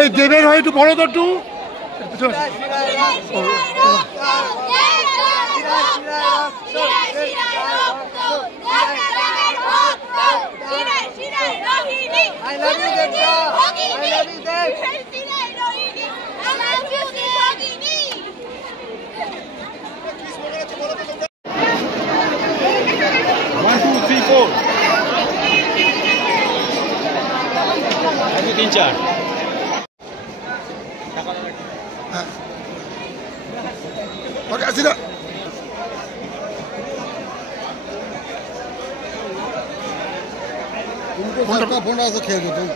এই দেবের হয় একটু বড় তো একটু তিন চার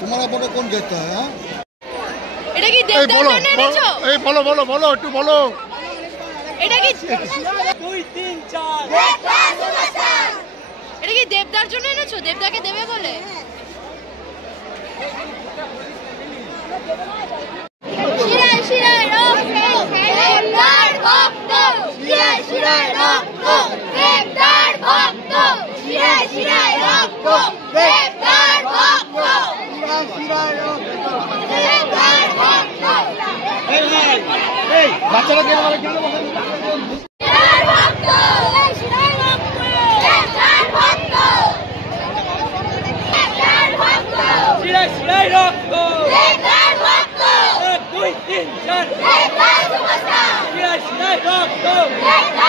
তোমার পরে কোন দেখতে হয়? এটা কি দেবদার জন্য এনেছো? এই বলো বলো বলো একটু বলো। এটা কি 2 3 4 এটা কি দেবদার জন্য এনেছো? দেবদাকে দেবে বলে? শিরায় শিরায় রক্ত দেবদার ভক্ত, শিরায় শিরায় রক্ত দেবদার ভক্ত, শিরায় শিরায় রক্ত দেবদার ভক্ত, শিরায় শিরায় রক্ত দেবদার ভক্ত। এই বাচ্চারা কেন বলে কেন বলে দেবদার ভক্ত, শিরায় রক্ত দেবদার ভক্ত, দেবদার ভক্ত, শিরায় শিরায় রক্ত দেবদার ভক্ত, 2 3 4 দেবদার সুপারস্টার, শিরায় শিরায় রক্ত দেবদার